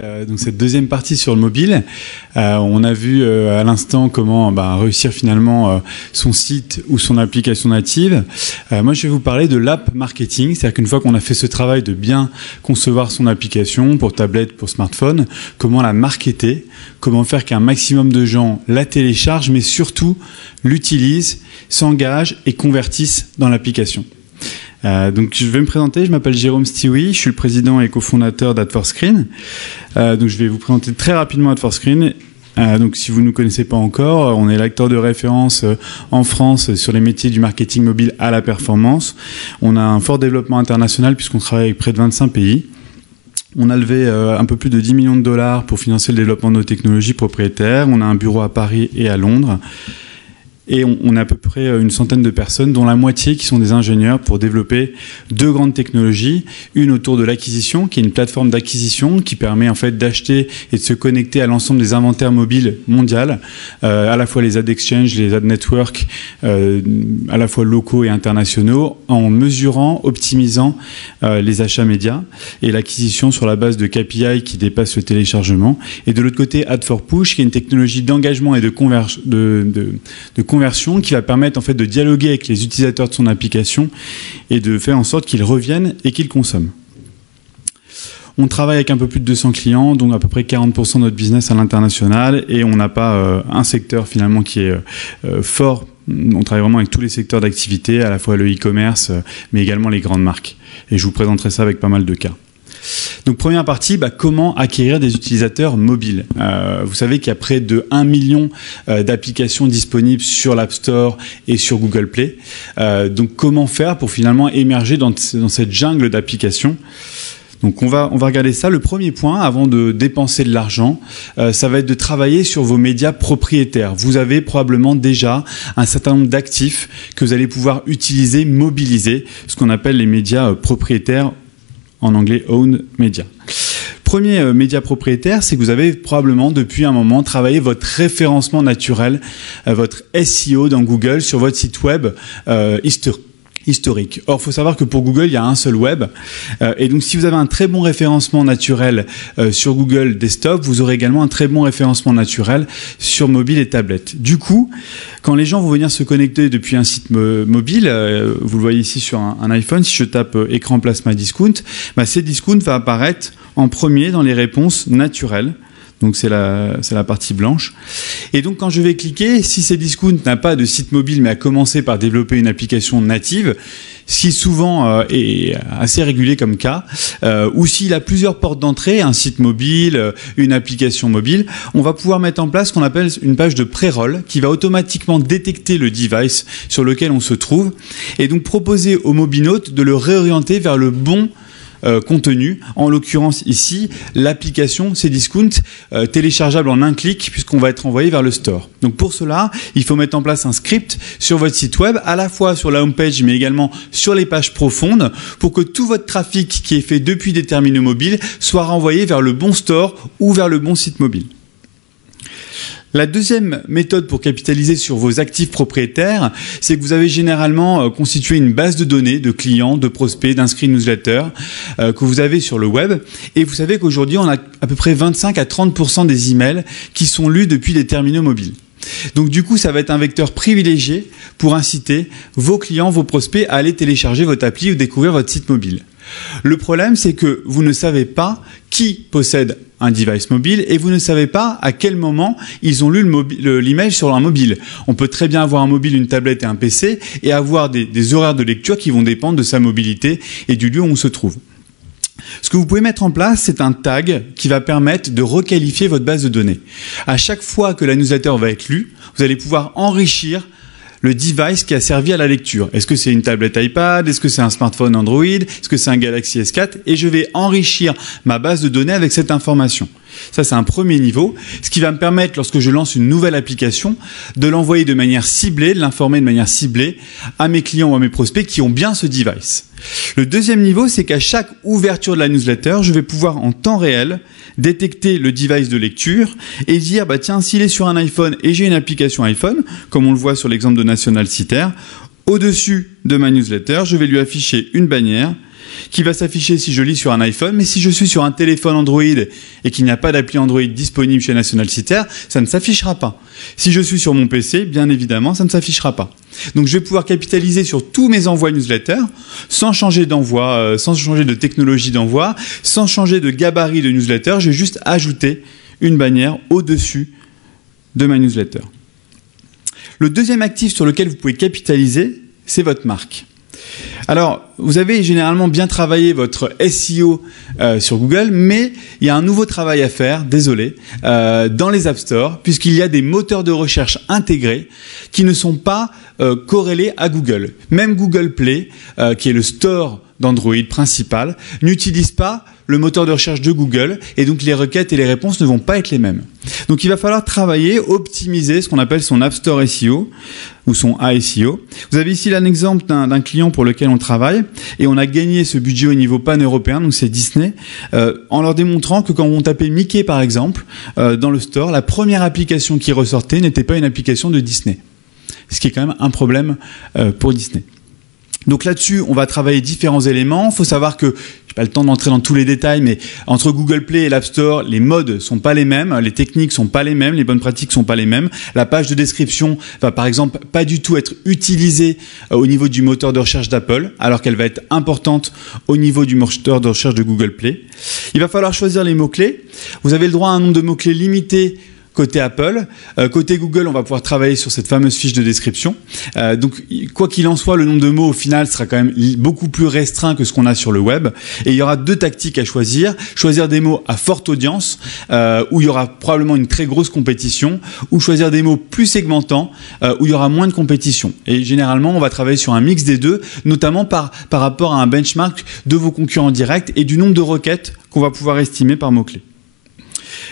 Donc cette deuxième partie sur le mobile, on a vu à l'instant comment réussir finalement son site ou son application native. Moi je vais vous parler de l'app marketing, c'est-à-dire qu'une fois qu'on a fait ce travail de bien concevoir son application pour tablette, pour smartphone, comment la marketer, comment faire qu'un maximum de gens la téléchargent, mais surtout l'utilisent, s'engagent et convertissent dans l'application. Donc je vais me présenter, je m'appelle Jérôme Stiwi, je suis le président et cofondateur d'Ad4Screen. Donc je vais vous présenter très rapidement Ad4Screen. Donc si vous ne nous connaissez pas encore, on est l'acteur de référence en France sur les métiers du marketing mobile à la performance. On a un fort développement international puisqu'on travaille avec près de 25 pays. On a levé un peu plus de 10 millions de dollars pour financer le développement de nos technologies propriétaires. On a un bureau à Paris et à Londres. Et on a à peu près une centaine de personnes, dont la moitié qui sont des ingénieurs pour développer deux grandes technologies. Une autour de l'acquisition, qui est une plateforme d'acquisition qui permet en fait d'acheter et de se connecter à l'ensemble des inventaires mobiles mondiaux, à la fois les ad exchange, les ad network, à la fois locaux et internationaux, en mesurant, optimisant les achats médias et l'acquisition sur la base de KPI qui dépassent le téléchargement. Et de l'autre côté, Ad4Push, qui est une technologie d'engagement et de conversion qui va permettre en fait de dialoguer avec les utilisateurs de son application et de faire en sorte qu'ils reviennent et qu'ils consomment. On travaille avec un peu plus de 200 clients, donc à peu près 40% de notre business à l'international, et on n'a pas un secteur finalement qui est fort. On travaille vraiment avec tous les secteurs d'activité, à la fois le e-commerce, mais également les grandes marques. Et je vous présenterai ça avec pas mal de cas. Donc première partie, comment acquérir des utilisateurs mobiles. Vous savez qu'il y a près de 1 million d'applications disponibles sur l'App Store et sur Google Play. Donc comment faire pour finalement émerger dans cette jungle d'applications? Donc on va regarder ça. Le premier point, avant de dépenser de l'argent, ça va être de travailler sur vos médias propriétaires. Vous avez probablement déjà un certain nombre d'actifs que vous allez pouvoir utiliser, mobiliser, ce qu'on appelle les médias propriétaires, en anglais owned media. Premier média propriétaire, c'est que vous avez probablement depuis un moment travaillé votre référencement naturel, votre SEO dans Google sur votre site web historique. Or, il faut savoir que pour Google, il y a un seul web. Et donc, si vous avez un très bon référencement naturel sur Google Desktop, vous aurez également un très bon référencement naturel sur mobile et tablette. Du coup, quand les gens vont venir se connecter depuis un site mobile, vous le voyez ici sur un iPhone, si je tape écran plasma discount, ces discounts vont apparaître en premier dans les réponses naturelles. Donc c'est la partie blanche. Et donc quand je vais cliquer, si ces discounts n'a pas de site mobile mais a commencé par développer une application native, ce qui souvent est assez régulier comme cas, ou s'il a plusieurs portes d'entrée, un site mobile, une application mobile, on va pouvoir mettre en place ce qu'on appelle une page de pré-roll qui va automatiquement détecter le device sur lequel on se trouve et donc proposer au mobinaute de le réorienter vers le bon contenu, en l'occurrence ici l'application Cdiscount téléchargeable en un clic puisqu'on va être envoyé vers le store. Donc pour cela, il faut mettre en place un script sur votre site web, à la fois sur la homepage mais également sur les pages profondes pour que tout votre trafic qui est fait depuis des terminaux mobiles soit renvoyé vers le bon store ou vers le bon site mobile. La deuxième méthode pour capitaliser sur vos actifs propriétaires, c'est que vous avez généralement constitué une base de données de clients, de prospects, d'inscrits newsletters que vous avez sur le web. Et vous savez qu'aujourd'hui, on a à peu près 25 à 30% des emails qui sont lus depuis les terminaux mobiles. Donc du coup, ça va être un vecteur privilégié pour inciter vos clients, vos prospects à aller télécharger votre appli ou découvrir votre site mobile. Le problème, c'est que vous ne savez pas qui possède un device mobile et vous ne savez pas à quel moment ils ont lu l'email sur leur mobile. On peut très bien avoir un mobile, une tablette et un PC et avoir des horaires de lecture qui vont dépendre de sa mobilité et du lieu où on se trouve. Ce que vous pouvez mettre en place, c'est un tag qui va permettre de requalifier votre base de données. À chaque fois que la newsletter va être lue, vous allez pouvoir enrichir le device qui a servi à la lecture. Est-ce que c'est une tablette iPad? Est-ce que c'est un smartphone Android? Est-ce que c'est un Galaxy S4? Et je vais enrichir ma base de données avec cette information. Ça, c'est un premier niveau, ce qui va me permettre, lorsque je lance une nouvelle application, de l'envoyer de manière ciblée, de l'informer de manière ciblée à mes clients ou à mes prospects qui ont bien ce device. Le deuxième niveau, c'est qu'à chaque ouverture de la newsletter, je vais pouvoir en temps réel détecter le device de lecture et dire, tiens, s'il est sur un iPhone et j'ai une application iPhone, comme on le voit sur l'exemple de National Citer, Au-dessus de ma newsletter, je vais lui afficher une bannière qui va s'afficher si je lis sur un iPhone, mais si je suis sur un téléphone Android et qu'il n'y a pas d'appli Android disponible chez National Citer, ça ne s'affichera pas. Si je suis sur mon PC, bien évidemment, ça ne s'affichera pas. Donc je vais pouvoir capitaliser sur tous mes envois newsletter sans changer d'envoi, sans changer de technologie d'envoi, sans changer de gabarit de newsletter. Je vais juste ajouter une bannière au-dessus de ma newsletter. Le deuxième actif sur lequel vous pouvez capitaliser, c'est votre marque. Alors, vous avez généralement bien travaillé votre SEO sur Google, mais il y a un nouveau travail à faire, désolé, dans les App Store, puisqu'il y a des moteurs de recherche intégrés qui ne sont pas corrélés à Google. Même Google Play, qui est le store d'Android principal, n'utilise pas le moteur de recherche de Google, et donc les requêtes et les réponses ne vont pas être les mêmes. Donc il va falloir travailler, optimiser ce qu'on appelle son App Store SEO, ou son ASEO. Vous avez ici un exemple d'un client pour lequel on travaille, et on a gagné ce budget au niveau pan-européen, donc c'est Disney, en leur démontrant que quand on tapait Mickey par exemple, dans le store, la première application qui ressortait n'était pas une application de Disney. Ce qui est quand même un problème pour Disney. Donc là-dessus, on va travailler différents éléments. Il faut savoir que, je n'ai pas le temps d'entrer dans tous les détails, mais entre Google Play et l'App Store, les modes sont pas les mêmes, les techniques sont pas les mêmes, les bonnes pratiques sont pas les mêmes. La page de description va par exemple pas du tout être utilisée au niveau du moteur de recherche d'Apple, alors qu'elle va être importante au niveau du moteur de recherche de Google Play. Il va falloir choisir les mots-clés. Vous avez le droit à un nombre de mots-clés limité côté Apple. Côté Google, on va pouvoir travailler sur cette fameuse fiche de description. Donc, quoi qu'il en soit, le nombre de mots au final sera quand même beaucoup plus restreint que ce qu'on a sur le web. Et il y aura deux tactiques à choisir. Choisir des mots à forte audience, où il y aura probablement une très grosse compétition, ou choisir des mots plus segmentants, où il y aura moins de compétition. Et généralement, on va travailler sur un mix des deux, notamment par rapport à un benchmark de vos concurrents directs et du nombre de requêtes qu'on va pouvoir estimer par mots-clés.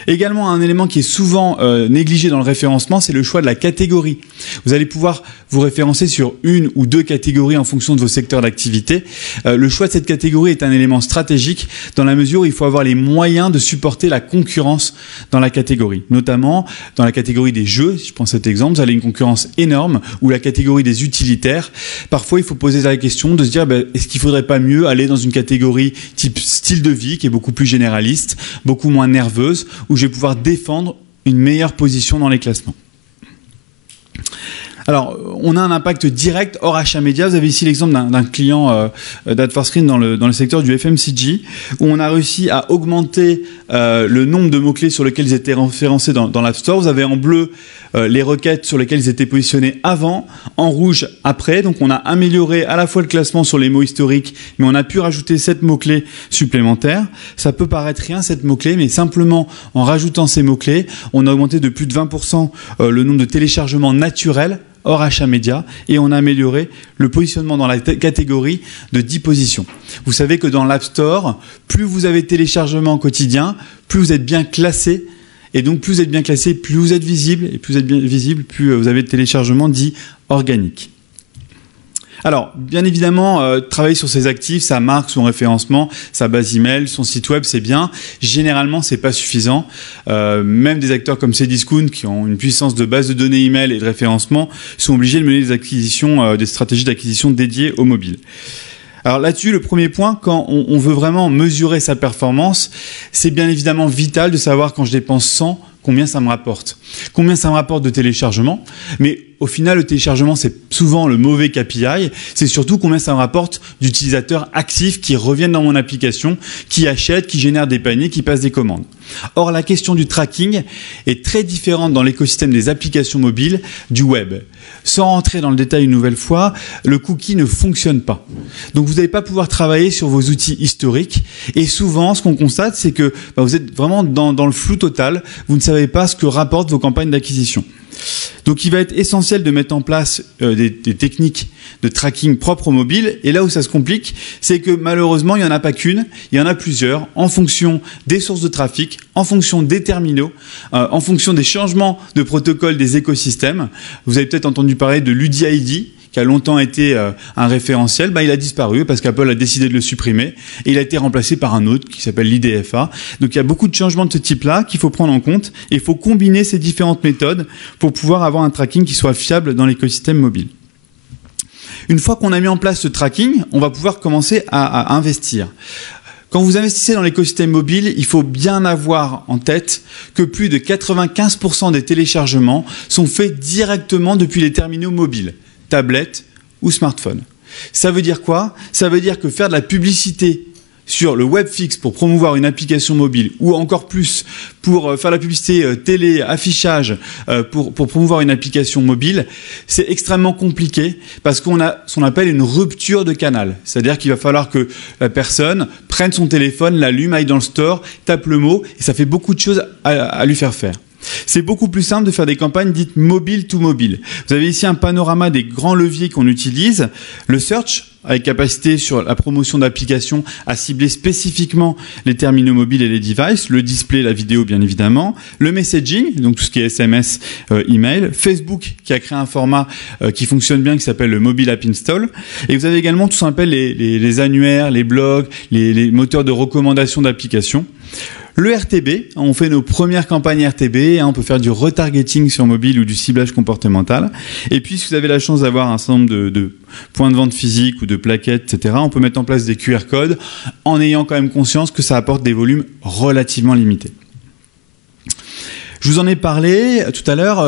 Également, un élément qui est souvent négligé dans le référencement, c'est le choix de la catégorie. Vous allez pouvoir vous référencer sur une ou deux catégories en fonction de vos secteurs d'activité. Le choix de cette catégorie est un élément stratégique dans la mesure où il faut avoir les moyens de supporter la concurrence dans la catégorie. Notamment, dans la catégorie des jeux, si je prends cet exemple, vous avez une concurrence énorme, ou la catégorie des utilitaires. Parfois, il faut poser la question de se dire, est-ce qu'il ne faudrait pas mieux aller dans une catégorie type style de vie, qui est beaucoup plus généraliste, beaucoup moins nerveuse, où je vais pouvoir défendre une meilleure position dans les classements. Alors, on a un impact direct hors achat média. Vous avez ici l'exemple d'un client d'AdForScreen dans le secteur du FMCG, où on a réussi à augmenter le nombre de mots-clés sur lesquels ils étaient référencés dans l'App Store. Vous avez en bleu les requêtes sur lesquelles ils étaient positionnés avant, en rouge après. Donc on a amélioré à la fois le classement sur les mots historiques, mais on a pu rajouter 7 mots-clés supplémentaires. Ça peut paraître rien, 7 mots-clés, mais simplement en rajoutant ces mots-clés, on a augmenté de plus de 20% le nombre de téléchargements naturels hors achat média, et on a amélioré le positionnement dans la catégorie de 10 positions. Vous savez que dans l'App Store, plus vous avez de téléchargements quotidiens, plus vous êtes bien classé. Et donc, plus vous êtes bien classé, plus vous êtes visible. Et plus vous êtes bien visible, plus vous avez de téléchargements dits organiques. Alors, bien évidemment, travailler sur ses actifs, sa marque, son référencement, sa base email, son site web, c'est bien. Généralement, c'est pas suffisant. Même des acteurs comme Cdiscount, qui ont une puissance de base de données email et de référencement, sont obligés de mener des acquisitions, des stratégies d'acquisition dédiées au mobile. Alors là-dessus, le premier point, quand on veut vraiment mesurer sa performance, c'est bien évidemment vital de savoir quand je dépense 100, combien ça me rapporte. Combien ça me rapporte de téléchargement. Mais au final, le téléchargement, c'est souvent le mauvais KPI. C'est surtout combien ça me rapporte d'utilisateurs actifs qui reviennent dans mon application, qui achètent, qui génèrent des paniers, qui passent des commandes. Or, la question du tracking est très différente dans l'écosystème des applications mobiles du web. Sans rentrer dans le détail une nouvelle fois, le cookie ne fonctionne pas. Donc, vous n'allez pas pouvoir travailler sur vos outils historiques. Et souvent, ce qu'on constate, c'est que vous êtes vraiment dans le flou total. Vous ne savez pas ce que rapportent vos campagnes d'acquisition. Donc il va être essentiel de mettre en place des techniques de tracking propres au mobile. Et là où ça se complique, c'est que malheureusement, il n'y en a pas qu'une, il y en a plusieurs, en fonction des sources de trafic, en fonction des terminaux, en fonction des changements de protocole des écosystèmes. Vous avez peut-être entendu parler de l'UDID, qui a longtemps été un référentiel, il a disparu parce qu'Apple a décidé de le supprimer et il a été remplacé par un autre qui s'appelle l'IDFA. Donc il y a beaucoup de changements de ce type-là qu'il faut prendre en compte et il faut combiner ces différentes méthodes pour pouvoir avoir un tracking qui soit fiable dans l'écosystème mobile. Une fois qu'on a mis en place ce tracking, on va pouvoir commencer à investir. Quand vous investissez dans l'écosystème mobile, il faut bien avoir en tête que plus de 95% des téléchargements sont faits directement depuis les terminaux mobiles, tablettes ou smartphones. Ça veut dire quoi? Ça veut dire que faire de la publicité sur le web fixe pour promouvoir une application mobile ou encore plus pour faire la publicité télé, affichage pour promouvoir une application mobile, c'est extrêmement compliqué parce qu'on a ce qu'on appelle une rupture de canal. C'est-à-dire qu'il va falloir que la personne prenne son téléphone, l'allume, aille dans le store, tape le mot et ça fait beaucoup de choses à lui faire faire. C'est beaucoup plus simple de faire des campagnes dites mobile to mobile. Vous avez ici un panorama des grands leviers qu'on utilise. Le search, avec capacité sur la promotion d'applications à cibler spécifiquement les terminaux mobiles et les devices. Le display, la vidéo bien évidemment. Le messaging, donc tout ce qui est SMS, email. Facebook qui a créé un format qui fonctionne bien qui s'appelle le Mobile App Install. Et vous avez également tout ce qu'on appelle les annuaires, les blogs, les moteurs de recommandation d'applications. Le RTB, on fait nos premières campagnes RTB, on peut faire du retargeting sur mobile ou du ciblage comportemental. Et puis, si vous avez la chance d'avoir un certain nombre de points de vente physiques ou de plaquettes, etc., on peut mettre en place des QR codes en ayant quand même conscience que ça apporte des volumes relativement limités. Je vous en ai parlé tout à l'heure,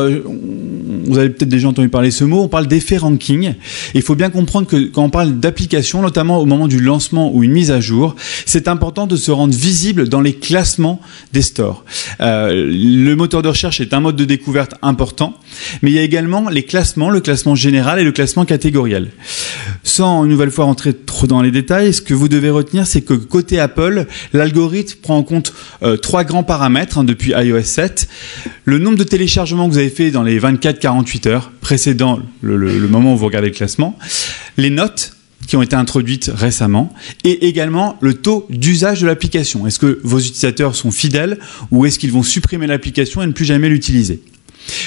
vous avez peut-être déjà entendu parler de ce mot, on parle d'effet ranking. Et il faut bien comprendre que quand on parle d'application, notamment au moment du lancement ou une mise à jour, c'est important de se rendre visible dans les classements des stores. Le moteur de recherche est un mode de découverte important, mais il y a également les classements, le classement général et le classement catégoriel. Sans une nouvelle fois rentrer trop dans les détails, ce que vous devez retenir, c'est que côté Apple, l'algorithme prend en compte 3 grands paramètres depuis iOS 7. Le nombre de téléchargements que vous avez fait dans les 24-48 heures précédant le moment où vous regardez le classement, les notes qui ont été introduites récemment et également le taux d'usage de l'application. Est-ce que vos utilisateurs sont fidèles ou est-ce qu'ils vont supprimer l'application et ne plus jamais l'utiliser?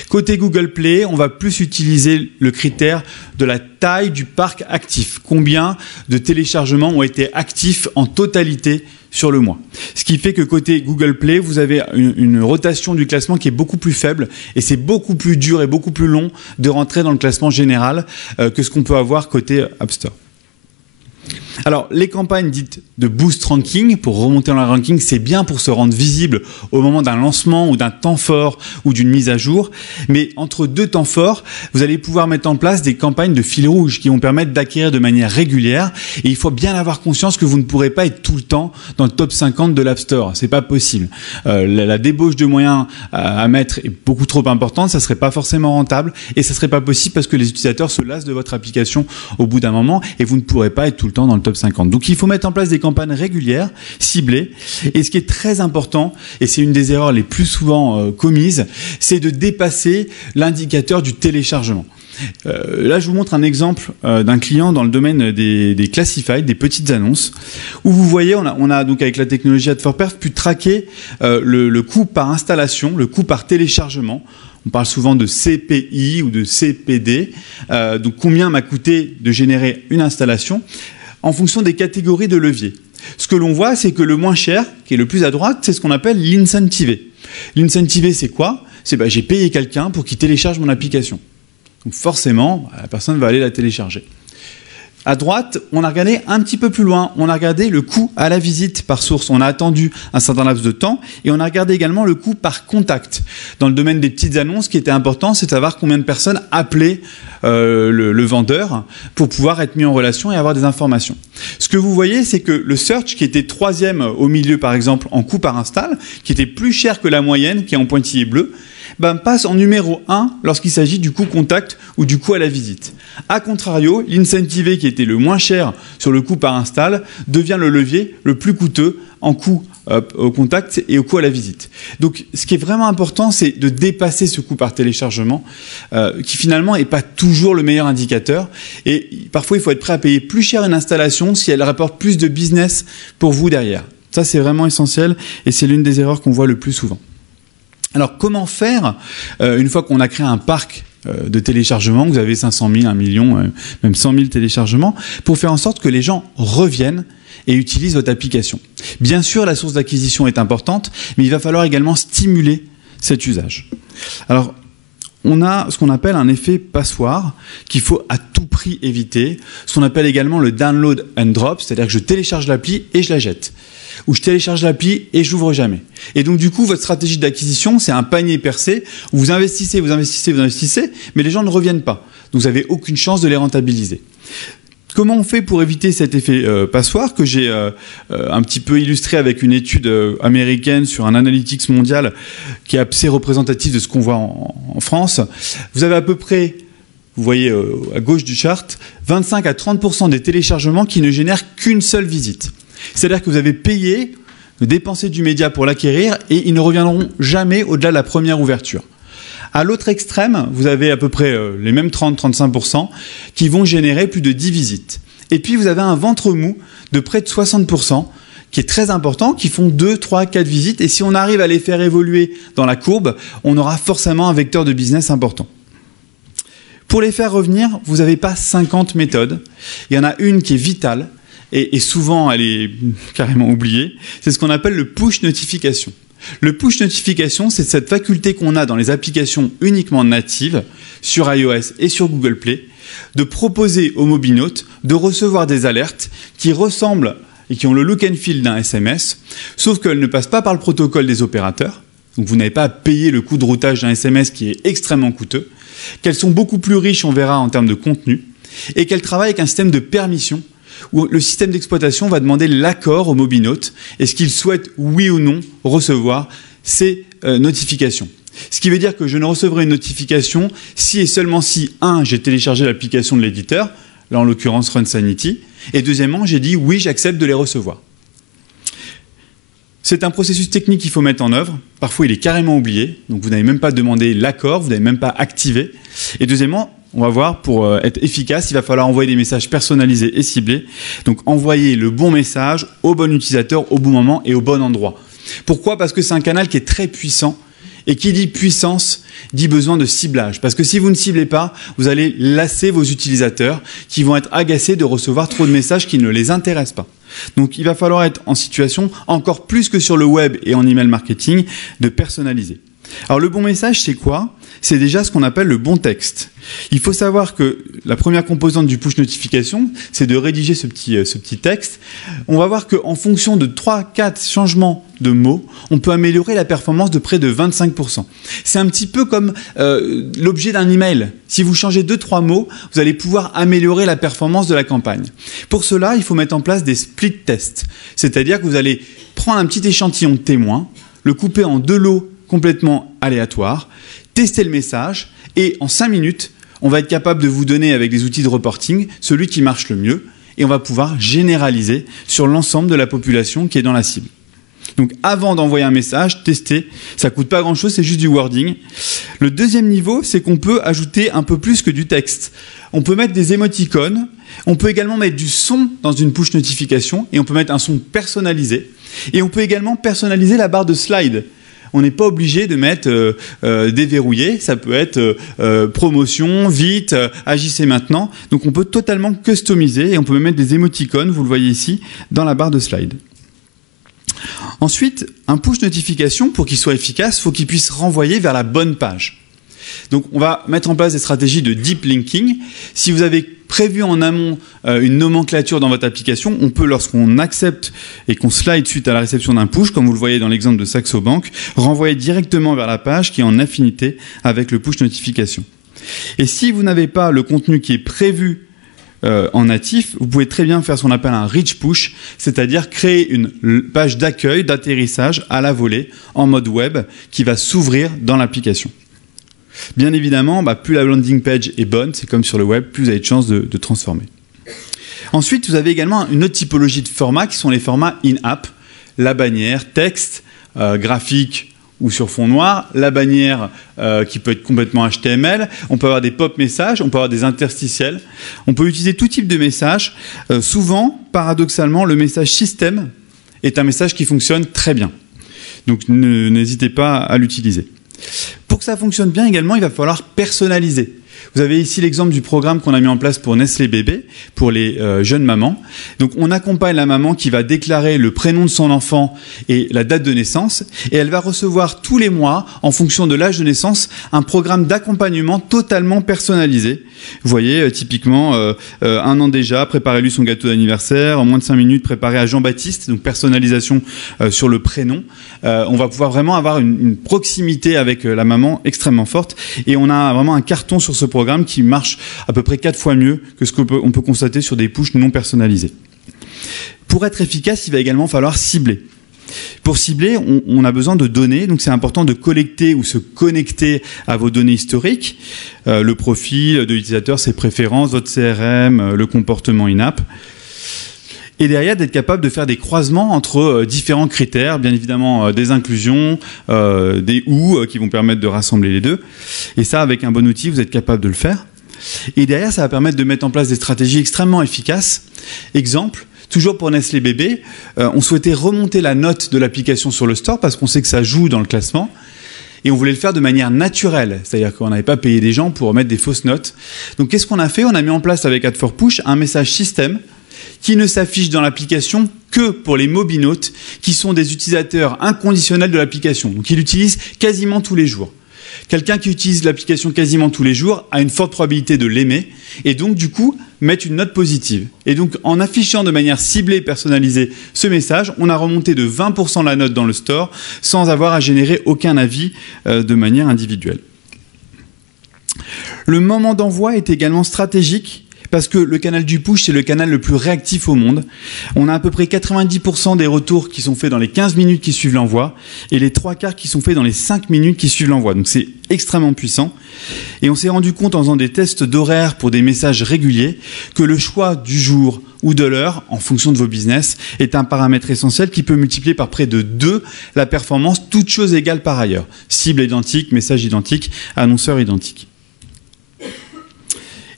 Côté Google Play, on va plus utiliser le critère de la taille du parc actif. Combien de téléchargements ont été actifs en totalité sur le mois. Ce qui fait que côté Google Play, vous avez une rotation du classement qui est beaucoup plus faible et c'est beaucoup plus dur et beaucoup plus long de rentrer dans le classement général que ce qu'on peut avoir côté App Store. Alors, les campagnes dites de boost ranking, pour remonter dans le ranking, c'est bien pour se rendre visible au moment d'un lancement ou d'un temps fort ou d'une mise à jour. Mais entre deux temps forts, vous allez pouvoir mettre en place des campagnes de fil rouge qui vont permettre d'acquérir de manière régulière. Et il faut bien avoir conscience que vous ne pourrez pas être tout le temps dans le top 50 de l'App Store. C'est pas possible. La débauche de moyens à mettre est beaucoup trop importante. Ça serait pas forcément rentable et ça serait pas possible parce que les utilisateurs se lassent de votre application au bout d'un moment et vous ne pourrez pas être tout le temps dans le top 50. Donc il faut mettre en place des campagnes régulières, ciblées. Et ce qui est très important, et c'est une des erreurs les plus souvent commises, c'est de dépasser l'indicateur du téléchargement. Là, je vous montre un exemple d'un client dans le domaine des classifieds, des petites annonces, où vous voyez, on a donc avec la technologie Ad4Perf pu traquer le coût par installation, le coût par téléchargement. On parle souvent de CPI ou de CPD, donc combien m'a coûté de générer une installation en fonction des catégories de leviers. Ce que l'on voit, c'est que le moins cher, qui est le plus à droite, c'est ce qu'on appelle l'incentivé. L'incentivé, c'est quoi? C'est j'ai payé quelqu'un pour qu'il télécharge mon application. Donc forcément, la personne va aller la télécharger. À droite, on a regardé un petit peu plus loin. On a regardé le coût à la visite par source. On a attendu un certain laps de temps et on a regardé également le coût par contact. Dans le domaine des petites annonces, ce qui était important, c'est de savoir combien de personnes appelaient le vendeur pour pouvoir être mis en relation et avoir des informations. Ce que vous voyez, c'est que le search, qui était 3e au milieu, par exemple, en coût par install, qui était plus cher que la moyenne, qui est en pointillé bleu, passe en numéro 1 lorsqu'il s'agit du coût contact ou du coût à la visite. A contrario, l'incentivé, qui était le moins cher sur le coût par install, devient le levier le plus coûteux en coût au contact et au coût à la visite. Donc, ce qui est vraiment important, c'est de dépasser ce coût par téléchargement, qui finalement n'est pas toujours le meilleur indicateur. Et parfois, il faut être prêt à payer plus cher une installation si elle rapporte plus de business pour vous derrière. Ça, c'est vraiment essentiel et c'est l'une des erreurs qu'on voit le plus souvent. Alors, comment faire une fois qu'on a créé un parc de téléchargements, vous avez 500 000, 1 million, même 100 000 téléchargements, pour faire en sorte que les gens reviennent et utilisent votre application. Bien sûr, la source d'acquisition est importante, mais il va falloir également stimuler cet usage. Alors, on a ce qu'on appelle un effet passoire qu'il faut à tout prix éviter, ce qu'on appelle également le download and drop, c'est-à-dire que je télécharge l'appli et je la jette, ou je télécharge l'appli et je l'ouvre jamais. Et donc du coup, votre stratégie d'acquisition, c'est un panier percé où vous investissez, mais les gens ne reviennent pas. Donc vous n'avez aucune chance de les rentabiliser. Comment on fait pour éviter cet effet passoire que j'ai un petit peu illustré avec une étude américaine sur un analytics mondial qui est assez représentatif de ce qu'on voit en France. Vous avez à peu près, vous voyez à gauche du chart, 25 à 30% des téléchargements qui ne génèrent qu'une seule visite. C'est-à-dire que vous avez payé, dépensé du média pour l'acquérir et ils ne reviendront jamais au-delà de la première ouverture. À l'autre extrême, vous avez à peu près les mêmes 30-35% qui vont générer plus de 10 visites. Et puis, vous avez un ventre mou de près de 60% qui est très important, qui font 2, 3, 4 visites. Et si on arrive à les faire évoluer dans la courbe, on aura forcément un vecteur de business important. Pour les faire revenir, vous n'avez pas 50 méthodes. Il y en a une qui est vitale et souvent elle est carrément oubliée. C'est ce qu'on appelle le push notification. Le push notification, c'est cette faculté qu'on a dans les applications uniquement natives, sur iOS et sur Google Play, de proposer aux mobinautes de recevoir des alertes qui ressemblent et qui ont le look and feel d'un SMS, sauf qu'elles ne passent pas par le protocole des opérateurs, donc vous n'avez pas à payer le coût de routage d'un SMS qui est extrêmement coûteux, qu'elles sont beaucoup plus riches, on verra, en termes de contenu, et qu'elles travaillent avec un système de permission où le système d'exploitation va demander l'accord au mobinaute, est-ce qu'il souhaite, oui ou non, recevoir ces notifications. Ce qui veut dire que je ne recevrai une notification si et seulement si, 1, j'ai téléchargé l'application de l'éditeur, là en l'occurrence RunSanity, et deuxièmement, j'ai dit oui, j'accepte de les recevoir. C'est un processus technique qu'il faut mettre en œuvre. Parfois, il est carrément oublié, donc vous n'avez même pas demandé l'accord, vous n'avez même pas activé. Et deuxièmement, on va voir, pour être efficace, il va falloir envoyer des messages personnalisés et ciblés. Donc, envoyer le bon message au bon utilisateur, au bon moment et au bon endroit. Pourquoi ? Parce que c'est un canal qui est très puissant. Et qui dit puissance, dit besoin de ciblage. Parce que si vous ne ciblez pas, vous allez lasser vos utilisateurs qui vont être agacés de recevoir trop de messages qui ne les intéressent pas. Donc, il va falloir être en situation, encore plus que sur le web et en email marketing, de personnaliser. Alors, le bon message, c'est quoi ? C'est déjà ce qu'on appelle le bon texte. Il faut savoir que la première composante du push notification, c'est de rédiger ce petit texte. On va voir qu'en fonction de 3-4 changements de mots, on peut améliorer la performance de près de 25%. C'est un petit peu comme l'objet d'un email. Si vous changez 2-3 mots, vous allez pouvoir améliorer la performance de la campagne. Pour cela, il faut mettre en place des split tests. C'est-à-dire que vous allez prendre un petit échantillon de témoins, le couper en 2 lots complètement aléatoires, tester le message et en 5 minutes, on va être capable de vous donner avec des outils de reporting celui qui marche le mieux et on va pouvoir généraliser sur l'ensemble de la population qui est dans la cible. Donc avant d'envoyer un message, tester, ça coûte pas grand-chose, c'est juste du wording. Le deuxième niveau, c'est qu'on peut ajouter un peu plus que du texte. On peut mettre des émoticônes, on peut également mettre du son dans une push notification et on peut mettre un son personnalisé. Et on peut également personnaliser la barre de slide. On n'est pas obligé de mettre déverrouillé, ça peut être promotion, vite, agissez maintenant. Donc on peut totalement customiser et on peut même mettre des émoticônes, vous le voyez ici, dans la barre de slide. Ensuite, un push notification, pour qu'il soit efficace, il faut qu'il puisse renvoyer vers la bonne page. Donc on va mettre en place des stratégies de deep linking. Si vous avez prévu en amont une nomenclature dans votre application, on peut, lorsqu'on accepte et qu'on slide suite à la réception d'un push, comme vous le voyez dans l'exemple de Saxo Bank, renvoyer directement vers la page qui est en affinité avec le push notification. Et si vous n'avez pas le contenu qui est prévu en natif, vous pouvez très bien faire ce qu'on appelle un rich push, c'est-à-dire créer une page d'accueil, d'atterrissage à la volée en mode web qui va s'ouvrir dans l'application. Bien évidemment, plus la landing page est bonne, c'est comme sur le web, plus vous avez de chances de transformer. Ensuite, vous avez également une autre typologie de formats qui sont les formats in-app, la bannière, texte, graphique ou sur fond noir, la bannière qui peut être complètement HTML, on peut avoir des pop messages, on peut avoir des interstitiels, on peut utiliser tout type de message. Souvent, paradoxalement, le message système est un message qui fonctionne très bien. Donc n'hésitez pas à l'utiliser. Pour que ça fonctionne bien également, il va falloir personnaliser. Vous avez ici l'exemple du programme qu'on a mis en place pour Nestlé Bébé, pour les jeunes mamans. Donc on accompagne la maman qui va déclarer le prénom de son enfant et la date de naissance, et elle va recevoir tous les mois, en fonction de l'âge de naissance, un programme d'accompagnement totalement personnalisé. Vous voyez, typiquement, 1 an déjà, préparez-lui son gâteau d'anniversaire, en moins de 5 minutes, préparé à Jean-Baptiste, donc personnalisation sur le prénom. On va pouvoir vraiment avoir une proximité avec la maman extrêmement forte, et on a vraiment un carton sur ce programme qui marche à peu près 4 fois mieux que ce qu'on peut constater sur des pushs non personnalisées. Pour être efficace, il va également falloir cibler. Pour cibler, on a besoin de données, donc c'est important de collecter ou se connecter à vos données historiques, le profil de l'utilisateur, ses préférences, votre CRM, le comportement in-app. Et derrière, d'être capable de faire des croisements entre différents critères, bien évidemment des inclusions, des ou qui vont permettre de rassembler les deux. Et ça, avec un bon outil, vous êtes capable de le faire. Et derrière, ça va permettre de mettre en place des stratégies extrêmement efficaces. Exemple, toujours pour Nestlé Bébé, on souhaitait remonter la note de l'application sur le store parce qu'on sait que ça joue dans le classement. Et on voulait le faire de manière naturelle, c'est-à-dire qu'on n'avait pas payé des gens pour mettre des fausses notes. Donc qu'est-ce qu'on a fait? On a mis en place avec Add4Push un message système qui ne s'affiche dans l'application que pour les mobinautes qui sont des utilisateurs inconditionnels de l'application, donc ils l'utilisent quasiment tous les jours. Quelqu'un qui utilise l'application quasiment tous les jours a une forte probabilité de l'aimer et donc du coup mettre une note positive. Et donc en affichant de manière ciblée et personnalisée ce message, on a remonté de 20% la note dans le store sans avoir à générer aucun avis de manière individuelle. Le moment d'envoi est également stratégique parce que le canal du push, c'est le canal le plus réactif au monde. On a à peu près 90% des retours qui sont faits dans les 15 minutes qui suivent l'envoi et les 3/4 qui sont faits dans les 5 minutes qui suivent l'envoi. Donc c'est extrêmement puissant. Et on s'est rendu compte en faisant des tests d'horaire pour des messages réguliers que le choix du jour ou de l'heure, en fonction de vos business, est un paramètre essentiel qui peut multiplier par près de 2 la performance, toutes choses égales par ailleurs. Cible identique, message identique, annonceur identique.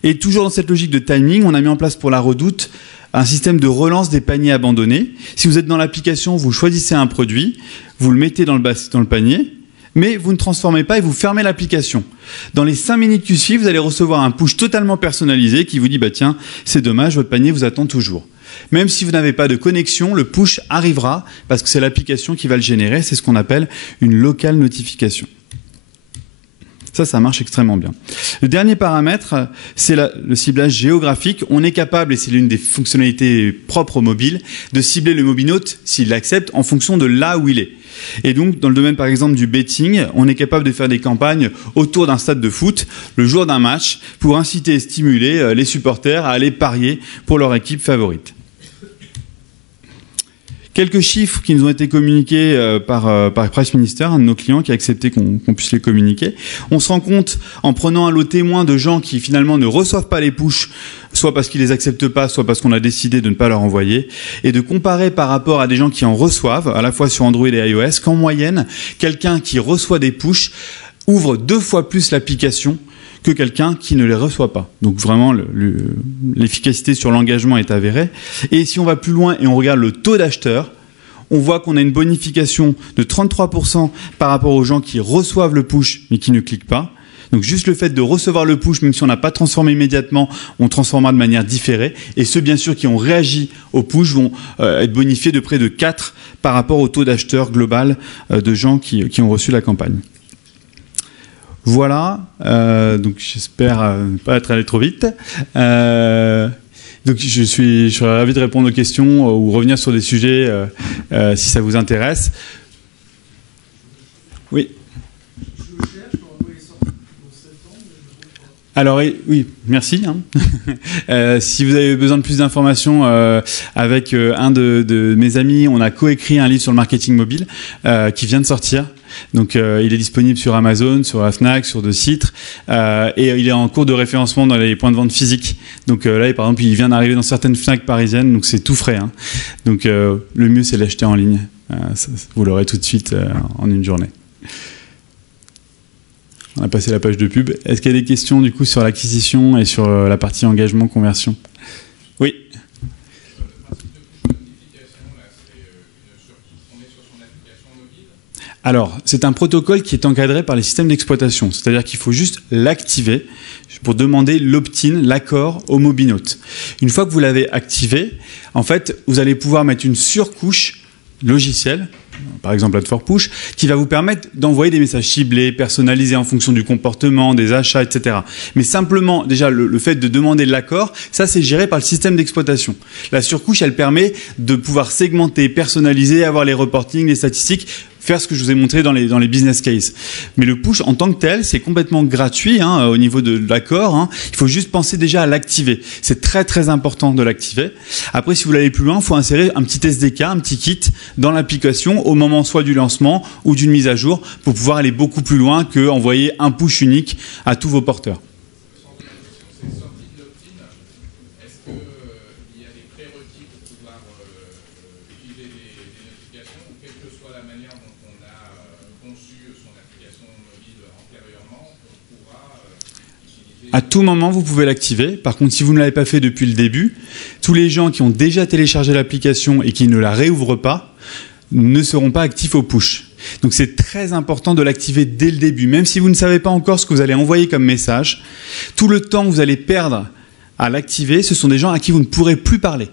Et toujours dans cette logique de timing, on a mis en place pour la Redoute un système de relance des paniers abandonnés. Si vous êtes dans l'application, vous choisissez un produit, vous le mettez dans le panier, mais vous ne transformez pas et vous fermez l'application. Dans les 5 minutes qui suivent, vous allez recevoir un push totalement personnalisé qui vous dit « bah tiens, c'est dommage, votre panier vous attend toujours ». Même si vous n'avez pas de connexion, le push arrivera parce que c'est l'application qui va le générer. C'est ce qu'on appelle une local notification. Ça marche extrêmement bien. Le dernier paramètre, c'est le ciblage géographique. On est capable, et c'est l'une des fonctionnalités propres au mobile, de cibler le mobinaute, s'il l'accepte, en fonction de là où il est. Et donc, dans le domaine, par exemple, du betting, on est capable de faire des campagnes autour d'un stade de foot, le jour d'un match, pour inciter et stimuler les supporters à aller parier pour leur équipe favorite. Quelques chiffres qui nous ont été communiqués par Price Minister, un de nos clients qui a accepté qu'on puisse les communiquer. On se rend compte, en prenant un lot témoin de gens qui finalement ne reçoivent pas les pushs, soit parce qu'ils les acceptent pas, soit parce qu'on a décidé de ne pas leur envoyer, et de comparer par rapport à des gens qui en reçoivent, à la fois sur Android et iOS, qu'en moyenne, quelqu'un qui reçoit des pushs ouvre 2 fois plus l'application que quelqu'un qui ne les reçoit pas. Donc vraiment, l'efficacité sur l'engagement est avérée. Et si on va plus loin et on regarde le taux d'acheteurs, on voit qu'on a une bonification de 33% par rapport aux gens qui reçoivent le push mais qui ne cliquent pas. Donc juste le fait de recevoir le push, même si on n'a pas transformé immédiatement, on transformera de manière différée. Et ceux, bien sûr, qui ont réagi au push vont être bonifiés de près de 4 par rapport au taux d'acheteurs global de gens qui ont reçu la campagne. Voilà, donc j'espère ne pas être allé trop vite. Donc je serais ravi de répondre aux questions ou revenir sur des sujets si ça vous intéresse. Oui. Alors oui, merci. Si vous avez besoin de plus d'informations, avec un de mes amis, on a coécrit un livre sur le marketing mobile qui vient de sortir. Donc il est disponible sur Amazon, sur la Fnac, sur 2 sites, et il est en cours de référencement dans les points de vente physiques. Donc là, par exemple, il vient d'arriver dans certaines Fnac parisiennes, donc c'est tout frais. Donc le mieux, c'est de l'acheter en ligne. Vous l'aurez tout de suite en une journée. On a passé la page de pub. Est-ce qu'il y a des questions du coup sur l'acquisition et sur la partie engagement conversion? Oui. Alors, c'est un protocole qui est encadré par les systèmes d'exploitation. C'est-à-dire qu'il faut juste l'activer pour demander l'opt-in, l'accord au mobinote. Une fois que vous l'avez activé, en fait, vous allez pouvoir mettre une surcouche logicielle, par exemple Ad4Push, qui va vous permettre d'envoyer des messages ciblés, personnalisés en fonction du comportement, des achats, etc. Mais simplement, déjà, le fait de demander l'accord, ça c'est géré par le système d'exploitation. La surcouche, elle permet de pouvoir segmenter, personnaliser, avoir les reportings, les statistiques, faire ce que je vous ai montré dans les business cases. Mais le push en tant que tel, c'est complètement gratuit au niveau de l'accord. Il faut juste penser déjà à l'activer. C'est très très important de l'activer. Après, si vous voulez aller plus loin, il faut insérer un petit SDK, un petit kit dans l'application au moment soit du lancement ou d'une mise à jour pour pouvoir aller beaucoup plus loin que envoyer un push unique à tous vos porteurs. À tout moment, vous pouvez l'activer. Par contre, si vous ne l'avez pas fait depuis le début, tous les gens qui ont déjà téléchargé l'application et qui ne la réouvrent pas ne seront pas actifs au push. Donc c'est très important de l'activer dès le début. Même si vous ne savez pas encore ce que vous allez envoyer comme message, tout le temps que vous allez perdre à l'activer, ce sont des gens à qui vous ne pourrez plus parler.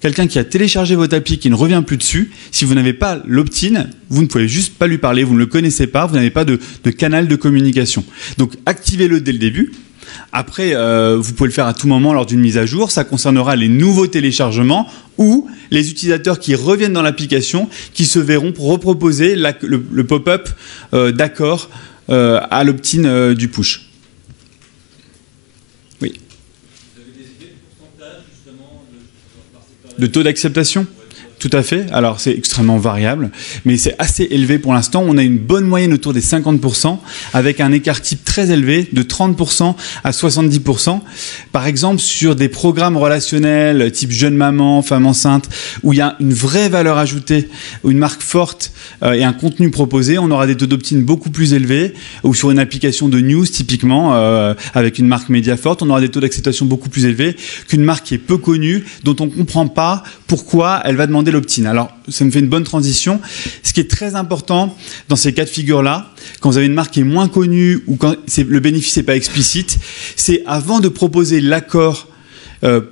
Quelqu'un qui a téléchargé votre appli, qui ne revient plus dessus, si vous n'avez pas l'opt-in, vous ne pouvez juste pas lui parler, vous ne le connaissez pas, vous n'avez pas de canal de communication. Donc activez-le dès le début. Après, vous pouvez le faire à tout moment lors d'une mise à jour. Ça concernera les nouveaux téléchargements ou les utilisateurs qui reviennent dans l'application, qui se verront pour reproposer le pop-up d'accord à l'opt-in du push. Oui. Vous avez des idées de pourcentage justement par secteur de taux d'acceptation ? Tout à fait. Alors, c'est extrêmement variable, mais c'est assez élevé pour l'instant. On a une bonne moyenne autour des 50%, avec un écart type très élevé, de 30% à 70%. Par exemple, sur des programmes relationnels type jeune maman, femme enceinte, où il y a une vraie valeur ajoutée, une marque forte et un contenu proposé, on aura des taux d'opt-in beaucoup plus élevés. Ou sur une application de news, typiquement, avec une marque média forte, on aura des taux d'acceptation beaucoup plus élevés qu'une marque qui est peu connue, dont on ne comprend pas pourquoi elle va demander l'opt-in. Alors, ça me fait une bonne transition. Ce qui est très important dans ces cas de figure-là, quand vous avez une marque qui est moins connue ou quand le bénéfice n'est pas explicite, c'est avant de proposer l'accord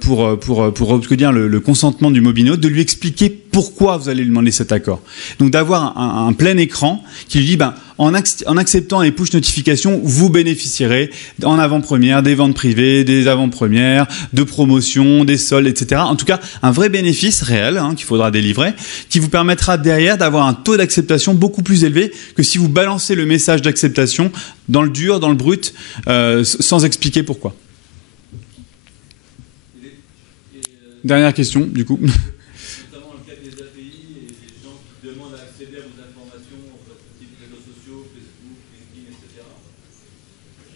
pour obtenir le consentement du mobinote, de lui expliquer pourquoi vous allez lui demander cet accord. Donc d'avoir un plein écran qui lui dit en acceptant les push notifications, vous bénéficierez en avant-première des ventes privées, des avant-premières, de promotions, des soldes, etc. En tout cas, un vrai bénéfice réel qu'il faudra délivrer, qui vous permettra derrière d'avoir un taux d'acceptation beaucoup plus élevé que si vous balancez le message d'acceptation dans le dur, dans le brut, sans expliquer pourquoi. Dernière question, du coup. Notamment le cas des API et des gens qui demandent à accéder à vos informations, type réseaux sociaux, Facebook, LinkedIn, etc.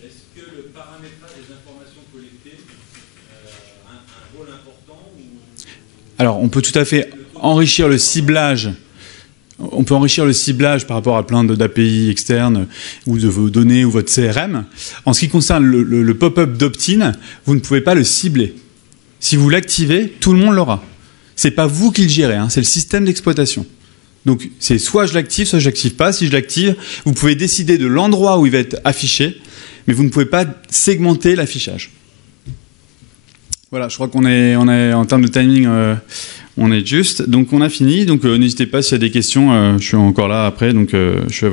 Est-ce que le paramétrage des informations collectées a un rôle important Alors, on peut tout à fait enrichir le ciblage. On peut enrichir le ciblage par rapport à plein d'API externes ou de vos données ou votre CRM. En ce qui concerne le pop-up d'opt-in, vous ne pouvez pas le cibler. Si vous l'activez, tout le monde l'aura. C'est pas vous qui le gérez, c'est le système d'exploitation. Donc c'est soit je l'active, soit je l'active pas. Si je l'active, vous pouvez décider de l'endroit où il va être affiché, mais vous ne pouvez pas segmenter l'affichage. Voilà, je crois qu'on est en termes de timing, on est juste. Donc on a fini. Donc n'hésitez pas s'il y a des questions, je suis encore là après. Donc je suis à